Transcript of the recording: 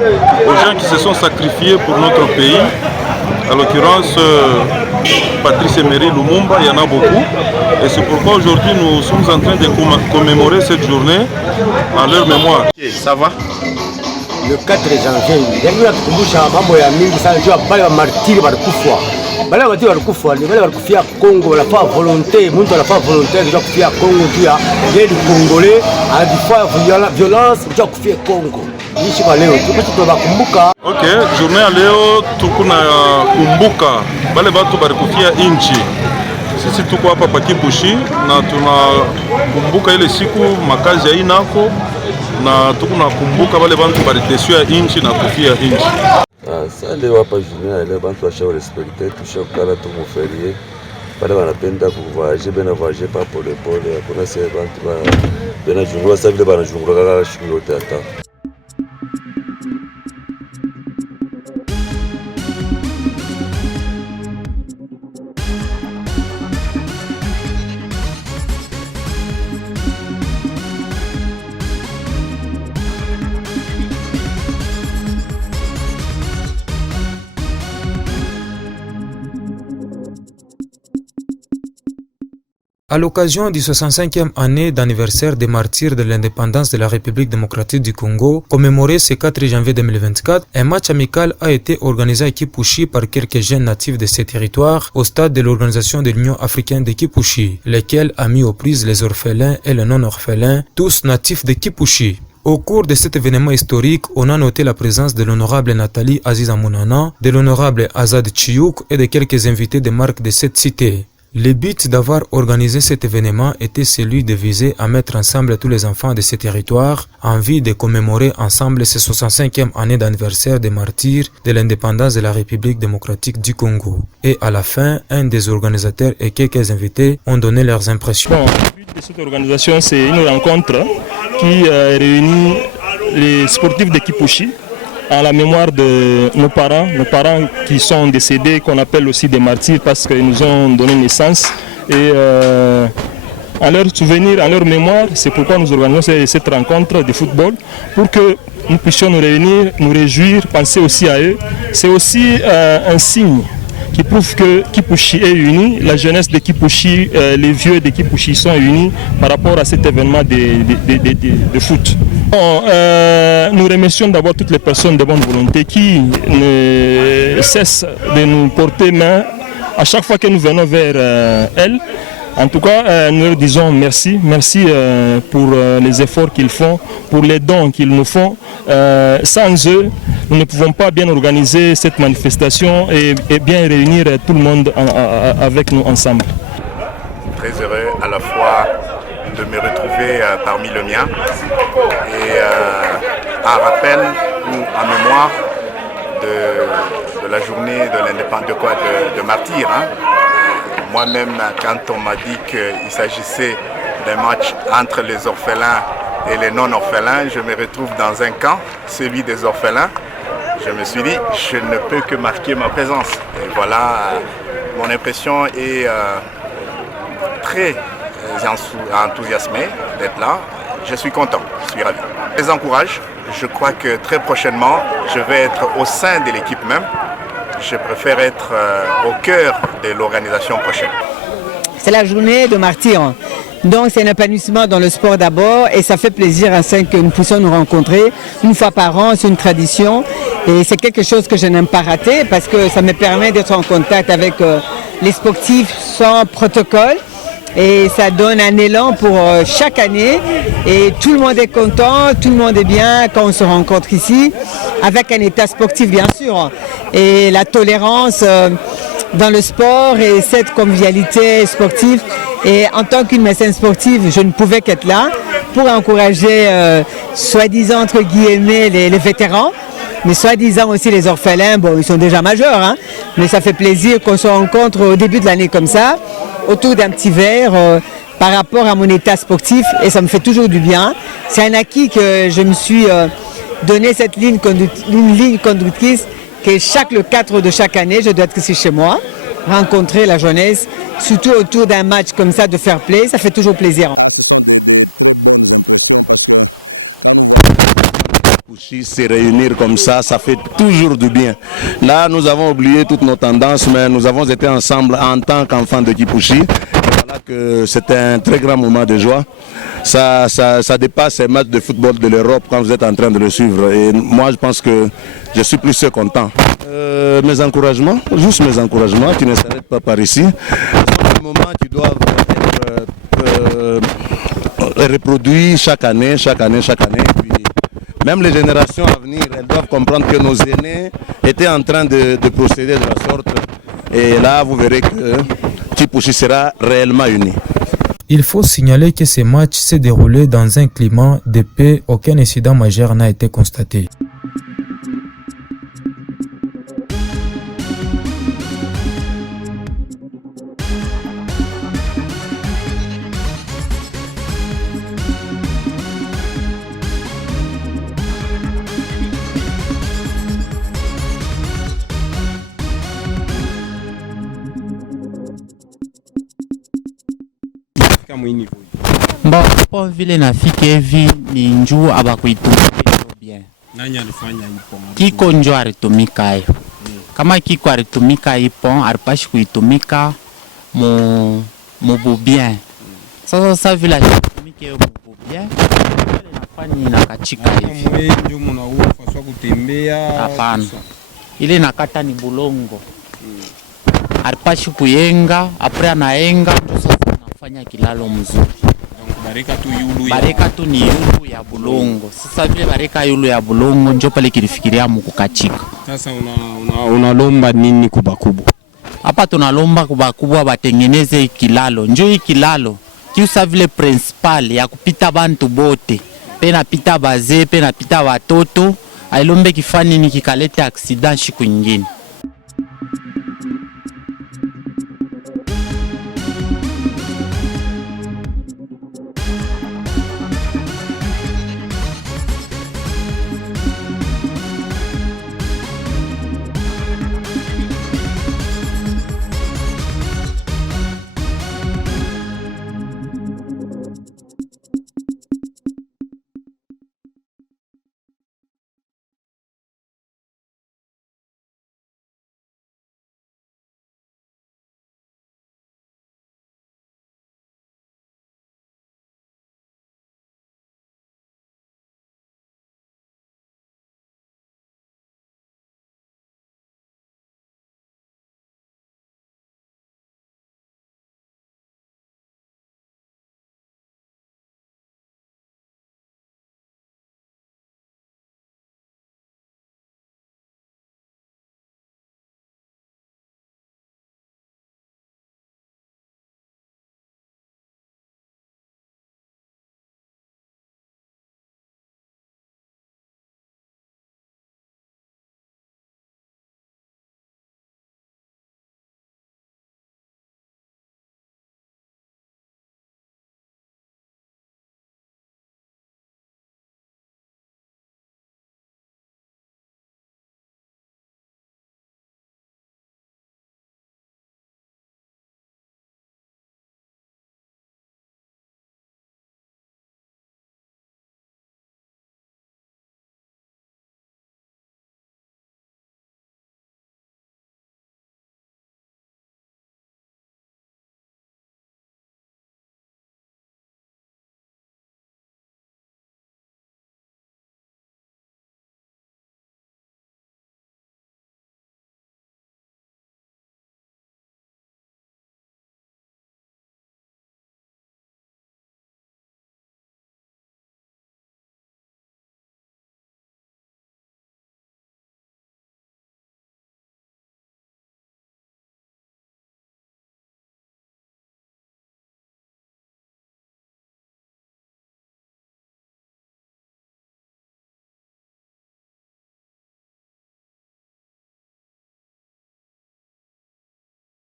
aux gens qui se sont sacrifiés pour notre pays. En l'occurrence, Patrice Emery Lumumba, il y en a beaucoup. Et c'est pourquoi aujourd'hui nous sommes en train de commémorer cette journée en leur mémoire. Ça va? Le 4 janvier, tukumbusha mambo ya mingi sana juu pale wa martiri walikufa. Bale watu walikufa, ni wale walikufia Kongo, wanafaa volonté, mtu anafaa volonté ndio kufia Kongo juu ya yeye Congolais, alifanya violence ndio kufia Kongo. Nishi kwa leo, tunakumbuka. Okay, journée ya leo tukuna kumbuka bale watu balikufia inchi. Sisi tuko hapa pa Kipushi na tunakumbuka ile siku makazi ya inako na tunakumbuka wale bantu baliteswa inchi na kufia inchi. Sasa leo hapa journée leo bantu washao respecter tushakala tumuferie pale wanapenda kuvoyager bena voyager pa pole pole hakuna sasa bantu bena jungula sasa vile bana jungula kaka shughuli yote hata. À l'occasion du 65e année d'anniversaire des martyrs de l'indépendance de la République démocratique du Congo, commémoré ce 4 janvier 2024, un match amical a été organisé à Kipushi par quelques jeunes natifs de ces territoires au stade de l'Organisation de l'Union africaine de Kipushi, lequel a mis aux prises les orphelins et les non-orphelins, tous natifs de Kipushi. Au cours de cet événement historique, on a noté la présence de l'honorable Nathalie Aziza Mounana, de l'honorable Azad Chiouk et de quelques invités de marque de cette cité. Le but d'avoir organisé cet événement était celui de viser à mettre ensemble tous les enfants de ces territoires en vue de commémorer ensemble ce 65e année d'anniversaire des martyrs de l'indépendance de la République démocratique du Congo. Et à la fin, un des organisateurs et quelques invités ont donné leurs impressions. Bon, le but de cette organisation, c'est une rencontre qui réunit les sportifs de Kipushi en la mémoire de nos parents qui sont décédés, qu'on appelle aussi des martyrs parce qu'ils nous ont donné naissance. Et en leur souvenir, en leur mémoire, c'est pourquoi nous organisons cette rencontre de football, pour que nous puissions nous réunir, nous réjouir, penser aussi à eux. C'est aussi un signe qui prouve que Kipushi est uni, la jeunesse de Kipushi, les vieux de Kipushi sont unis par rapport à cet événement de foot. Bon, nous remercions d'abord toutes les personnes de bonne volonté qui ne cessent de nous porter main à chaque fois que nous venons vers elles. En tout cas, nous leur disons merci, merci pour les efforts qu'ils font, pour les dons qu'ils nous font. Sans eux, nous ne pouvons pas bien organiser cette manifestation et bien réunir tout le monde avec nous ensemble. Très heureux à la fois de me retrouver parmi le mien et en rappel ou en mémoire de la journée de l'indépendance de martyrs. Hein. Moi-même, quand on m'a dit qu'il s'agissait d'un match entre les orphelins et les non-orphelins, je me retrouve dans un camp, celui des orphelins. Je me suis dit, je ne peux que marquer ma présence. Et voilà, mon impression est très enthousiasmé d'être là. Je suis content, je suis ravi. Je les encourage. Je crois que très prochainement, je vais être au sein de l'équipe même. Je préfère être au cœur de l'organisation prochaine. C'est la journée de martyrs. Donc c'est un épanouissement dans le sport d'abord et ça fait plaisir afin que nous puissions nous rencontrer une fois par an, c'est une tradition et c'est quelque chose que je n'aime pas rater parce que ça me permet d'être en contact avec les sportifs sans protocole et ça donne un élan pour chaque année et tout le monde est content, tout le monde est bien quand on se rencontre ici avec un état sportif bien sûr et la tolérance dans le sport et cette convivialité sportive. Et en tant qu'une médecine sportive, je ne pouvais qu'être là pour encourager, soi-disant, entre guillemets, les vétérans, mais soi-disant aussi les orphelins. Bon, ils sont déjà majeurs, hein, mais ça fait plaisir qu'on se rencontre au début de l'année comme ça, autour d'un petit verre, par rapport à mon état sportif, et ça me fait toujours du bien. C'est un acquis que je me suis donné cette ligne conductrice, que le 4 de chaque année, je dois être ici chez moi, rencontrer la jeunesse, surtout autour d'un match comme ça de fair play, ça fait toujours plaisir. Kipushi se réunir comme ça fait toujours du bien. Là, nous avons oublié toutes nos tendances, mais nous avons été ensemble en tant qu'enfants de Kipushi. Voilà que c'était un très grand moment de joie. Ça dépasse les matchs de football de l'Europe quand vous êtes en train de le suivre. Et moi, je pense que je suis plus content. Mes encouragements, juste mes encouragements, qui ne s'arrêtent pas par ici. Ce sont des moments qui doivent être reproduits chaque année. Puis, même les générations à venir, elles doivent comprendre que nos aînés étaient en train de procéder de la sorte. Et là, vous verrez que Kipushi sera réellement uni. Il faut signaler que ce match s'est déroulé dans un climat de paix. Aucun incident majeur n'a été constaté. Mbo vile nafika hivi ni njuu abakuitumika bien. Nani alifanya ipo? Kiko njoo alitumika hiyo. Kama Kiko alitumika ipo, alipashi kuitumika mu bien. Sasa vile alitumika hiyo mu bien, ile inafanya inakachika hivi. Mwe ndio mnaua kwa kutembea. Hapana. Ile nakata ni bulongo. Alipashi kuyenga, apre anayenga ndio sasa anafanya kilalo mzuri. Bareka tu ni yulu ya bulongo. Sasa vile bareka yulu ya bulongo ndio pale kilifikiria mukukachika. Sasa unalomba nini kubakubwa? Hapa tunalomba kubakubwa batengeneze kilalo. Njoo kilalo kiusa vile principal ya kupita bantu bote. Pena pita bazee, pena pita watoto. Ailombe kifani ni kikalete accident siku nyingine.